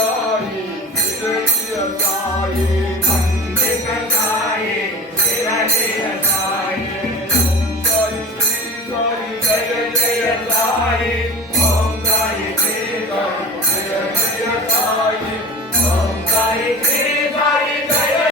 रागी सिरिया काये